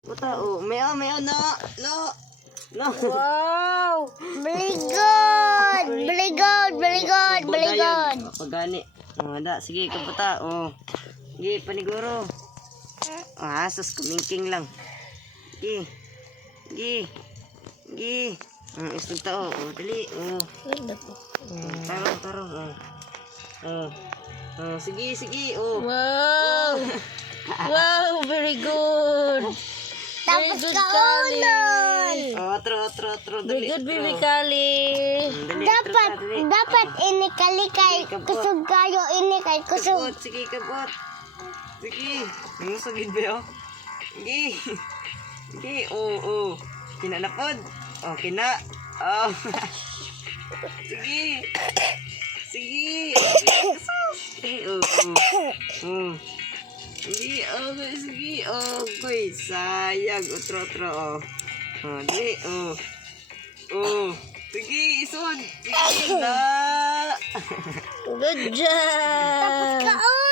Puta, oh. Mayo, no. Wow! Very good! Very good! Very good! Very good! Pagani. Da, sige, kaputa. Oh. Sige, paniguro. Asos, kumingking lang. Sige. Isang tao. Oh, dali. Oh. Tarong. Sige. Oh. Wow! Wow! Very good! Tapos kaunon. Otro. Very Dali. good, Bibi Kali. Dapat ini kali kay kusog kayo ini kay kusog. Sige, kabot. Sige. Musugid ba yun? Sige. Oh. Kinanapod. Oh, kina. Oh. Sige. Oh. Sige. Okay. Sayang. Otro. Oh. Dali. Oh. Sige, isod. Sige na. Good job! Kaunon.